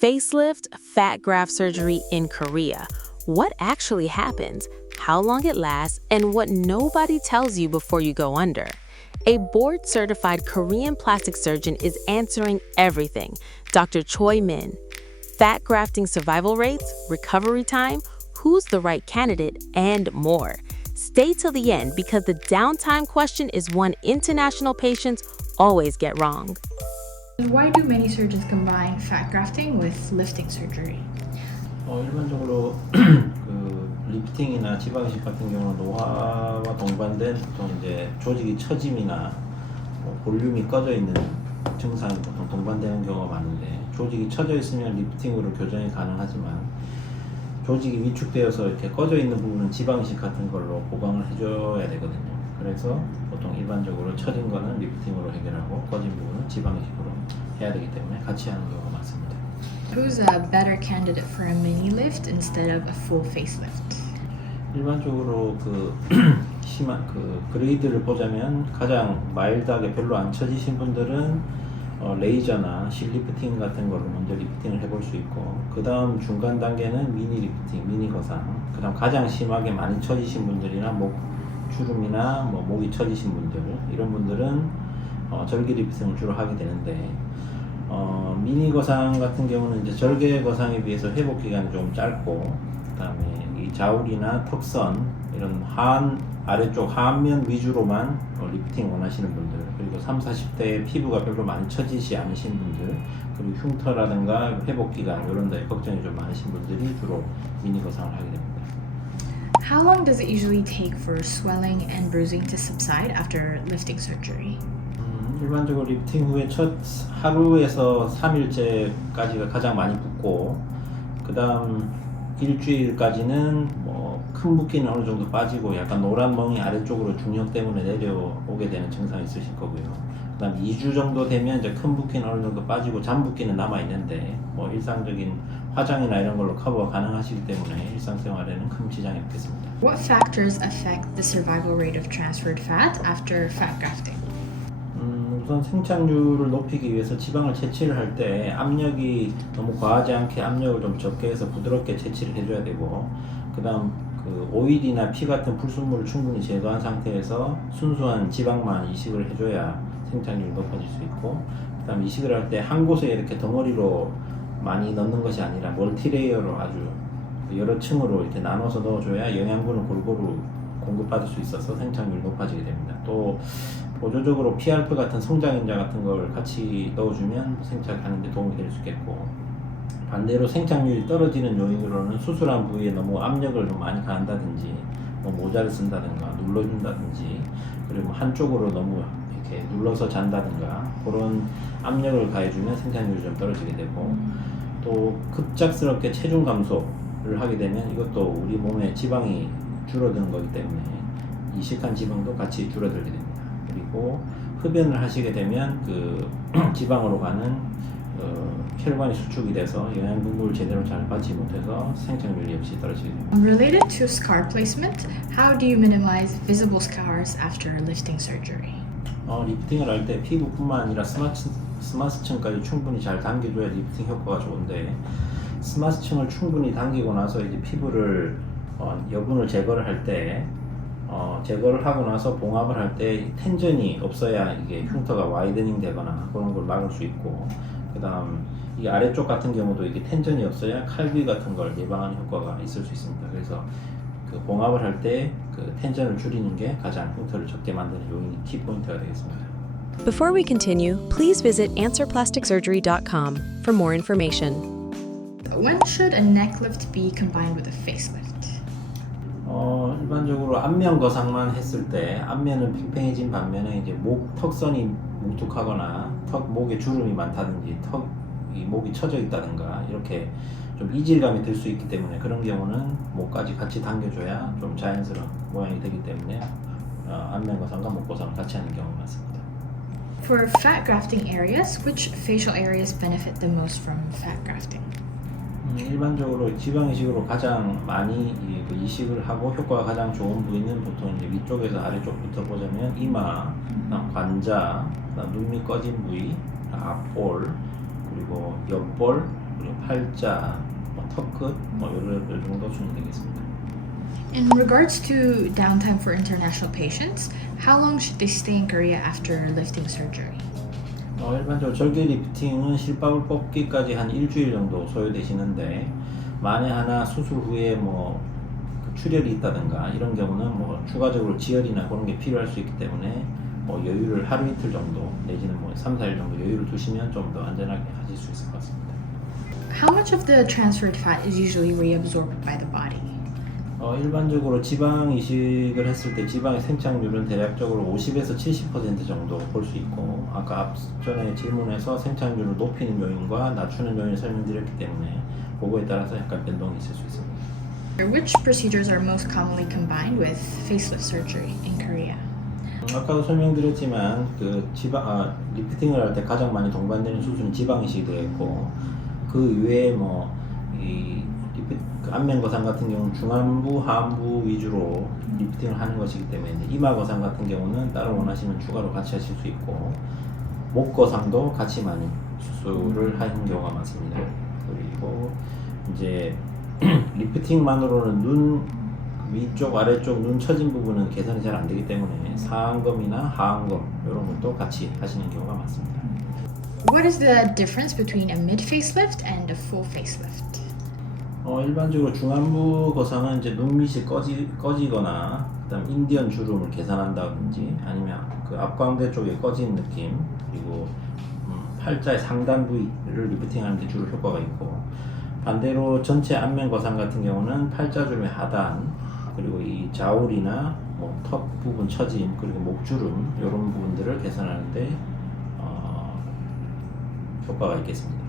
Facelift fat graft surgery in Korea. What actually happens, how long it lasts, and what nobody tells you before you go under. A board-certified Korean plastic surgeon is answering everything. Dr. Choi Min. Fat grafting survival rates, recovery time, who's the right candidate, and more. Stay till the end because the downtime question is one international patients always get wrong. Why do many surgeons combine fat grafting with lifting surgery? 일반적으로 그 리프팅이나 지방이식 같은 경우는 노화와 동반된 보통 이제 조직이 처짐이나 볼륨이 꺼져 있는 증상이 보통 동반되는 경우가 많은데, 조직이 처져 있으면 리프팅으로 교정이 가능하지만 조직이 위축되어서 이렇게 꺼져 있는 부분은 지방이식 같은 걸로 보강을 해줘야 되거든요. 그래서 보통 일반적으로 처진 거는 리프팅으로 해결하고 꺼진 부분은 지방이식으로 해야 되기 때문에 같이 하는 경우가 많습니다. Who's a better candidate for a mini lift instead of a full facelift? 일반적으로 심한 그레이드를 보자면 가장 마일드하게 별로 안 처지신 분들은 레이저나 실리프팅 같은 걸로 먼저 리프팅을 해볼 수 있고, 그 다음 중간 단계는 미니 리프팅, 미니 거상, 그 다음 가장 심하게 많이 처지신 분들이나 목 주름이나 목이 처지신 분들, 이런 분들은 절개 리프팅을 주로 하게 되는데, 미니 거상 같은 경우는 이제 절개 거상에 비해서 회복 기간이 좀 짧고, 그다음에 이 자울이나 턱선 이런 아래쪽 하안면 위주로만 리프팅 원하시는 분들, 그리고 30, 40대 피부가 별로 많이 처지지 않으신 분들, 그리고 흉터라든가 회복 기간 이런 데에 걱정이 좀 많으신 분들이 주로 미니 거상을 하게 됩니다. How long does it usually take for swelling and bruising to subside after lifting surgery? 일반적으로 리프팅 후에 첫 하루에서 3일째까지가 가장 많이 붓고, 그 다음 일주일까지는 큰 붓기는 어느 정도 빠지고 약간 노란 멍이 아래쪽으로 중력 때문에 내려오게 되는 증상이 있으실 거고요. 그 다음 2주 정도 되면 이제 큰 붓기는 어느 정도 빠지고 잔 붓기는 남아있는데 일상적인 화장이나 이런 걸로 커버가 가능하시기 때문에 일상생활에는 큰 지장이 없겠습니다. What factors affect the survival rate of transferred fat after fat grafting? 우선 생착률을 높이기 위해서 지방을 채취를 할 때 압력이 너무 과하지 않게 압력을 좀 적게 해서 부드럽게 채취를 해줘야 되고, 그 다음 오일이나 피 같은 불순물을 충분히 제거한 상태에서 순수한 지방만 이식을 해줘야 생착률이 높아질 수 있고, 그 다음 이식을 할 때 한 곳에 이렇게 덩어리로 많이 넣는 것이 아니라 멀티레이어로 아주 여러 층으로 이렇게 나눠서 넣어줘야 영양분을 골고루 공급받을 수 있어서 생착률이 높아지게 됩니다. 또 보조적으로 PRP 같은 성장인자 같은 걸 같이 넣어주면 생착하는 데 도움이 될 수 있겠고, 반대로 생착률이 떨어지는 요인으로는 수술한 부위에 너무 압력을 좀 많이 가한다든지 모자를 쓴다든가 눌러준다든지, 그리고 한쪽으로 너무 이렇게 눌러서 잔다든가 그런 압력을 가해주면 생착률이 좀 떨어지게 되고, 또 급작스럽게 체중 감소를 하게 되면 이것도 우리 몸에 지방이 줄어드는 거기 때문에 이식한 지방도 같이 줄어들게 됩니다. 그리고 흡연을 하시게 되면 지방으로 가는 혈관이 수축이 돼서 영양분을 제대로 잘 받지 못해서 생착률이 역시 떨어지게 됩니다. Related to scar placement, how do you minimize visible scars after lifting surgery? 리프팅을 할 때 피부뿐만 아니라 스마스층까지 충분히 잘 당겨줘야 리프팅 효과가 좋은데, 스마스층을 충분히 당기고 나서 이제 피부를 여분을 제거를 할 때 제거를 하고 나서 봉합을 할 때 텐전이 없어야 이게 흉터가 와이드닝 되거나 그런 걸 막을 수 있고, 그 다음 이 아래쪽 같은 경우도 이게 텐전이 없어야 칼비 같은 걸 예방하는 효과가 있을 수 있습니다. 그래서 봉합을 할 때 텐전을 줄이는 게 가장 흉터를 적게 만드는 요인이 키포인트가 되겠습니다. Before we continue, please visit answerplasticsurgery.com for more information. When should a neck lift be combined with a facelift? 일반적으로 안면 거상만 했을 때 안면은 팽팽해진 반면에 이제 턱선이 뭉툭하거나 목에 주름이 많다든지 목이 처져 있다든가 이렇게 좀 이질감이 들 수 있기 때문에, 그런 경우는 목까지 같이 당겨줘야 좀 자연스러운 모양이 되기 때문에 안면 거상과 목 거상을 같이 하는 경우가 많습니다. For fat grafting areas, which facial areas benefit the most from fat grafting? 일반적으로 지방 이식으로 가장 많이 이식을 하고 효과가 가장 좋은 부위는 보통 이제 위쪽에서 아래쪽부터 보자면 이마, 그다음 관자, 그다음 눈 밑 꺼진 부위, 앞볼, 그리고 옆볼, 그리고 팔자, 턱끝, 요 정도 순이 되겠습니다. In regards to downtime for international patients, how long should they stay in Korea after lifting surgery? 일반적으로 절개 리프팅은 실밥을 뽑기까지 한 일주일 정도 소요되시는데 만에 하나 수술 후에 출혈이 있다든가 이런 경우는 추가적으로 지혈이나 그런 게 필요할 수 있기 때문에 여유를 하루 이틀 정도 내지는 3, 4일 정도 여유를 두시면 좀 더 안전하게 하실 수 있을 것 같습니다. How much of the transferred fat is usually reabsorbed by the body? 일반적으로 지방 이식을 했을 때 지방의 생착률은 대략적으로 50에서 70% 정도 볼 수 있고 아까 앞전에 질문에서 생착률을 높이는 요인과 낮추는 요인을 설명드렸기 때문에 그거에 따라서 약간 변동이 있을 수 있습니다. Which procedures are most commonly combined with facelift surgery in Korea? 아까도 설명드렸지만 리프팅을 할 때 가장 많이 동반되는 수술은 지방 이식이 되겠고 그 외에 안면 거상 같은 경우는 중안부, 하안부 위주로 리프팅을 하는 것이기 때문에 이마 거상 같은 경우는 따로 원하시면 추가로 같이 하실 수 있고 목 거상도 같이 많이 수술을 하는 경우가 많습니다. 그리고 이제 리프팅만으로는 눈 위쪽, 아래쪽 눈 처진 부분은 개선이 잘 안 되기 때문에 상안검이나 하안검 이런 것도 같이 하시는 경우가 많습니다. What is the difference between a mid facelift and a full facelift? 일반적으로 중안부 거상은 이제 눈밑이 꺼지거나 그다음 인디언 주름을 개선한다든지 아니면 그 앞광대 쪽에 꺼진 느낌 그리고 팔자의 상단 부위를 리프팅하는 데 주로 효과가 있고 반대로 전체 안면 거상 같은 경우는 팔자 주름의 하단 그리고 이 자울이나 턱 부분 처짐 그리고 목주름 이런 부분들을 개선하는데 효과가 있겠습니다.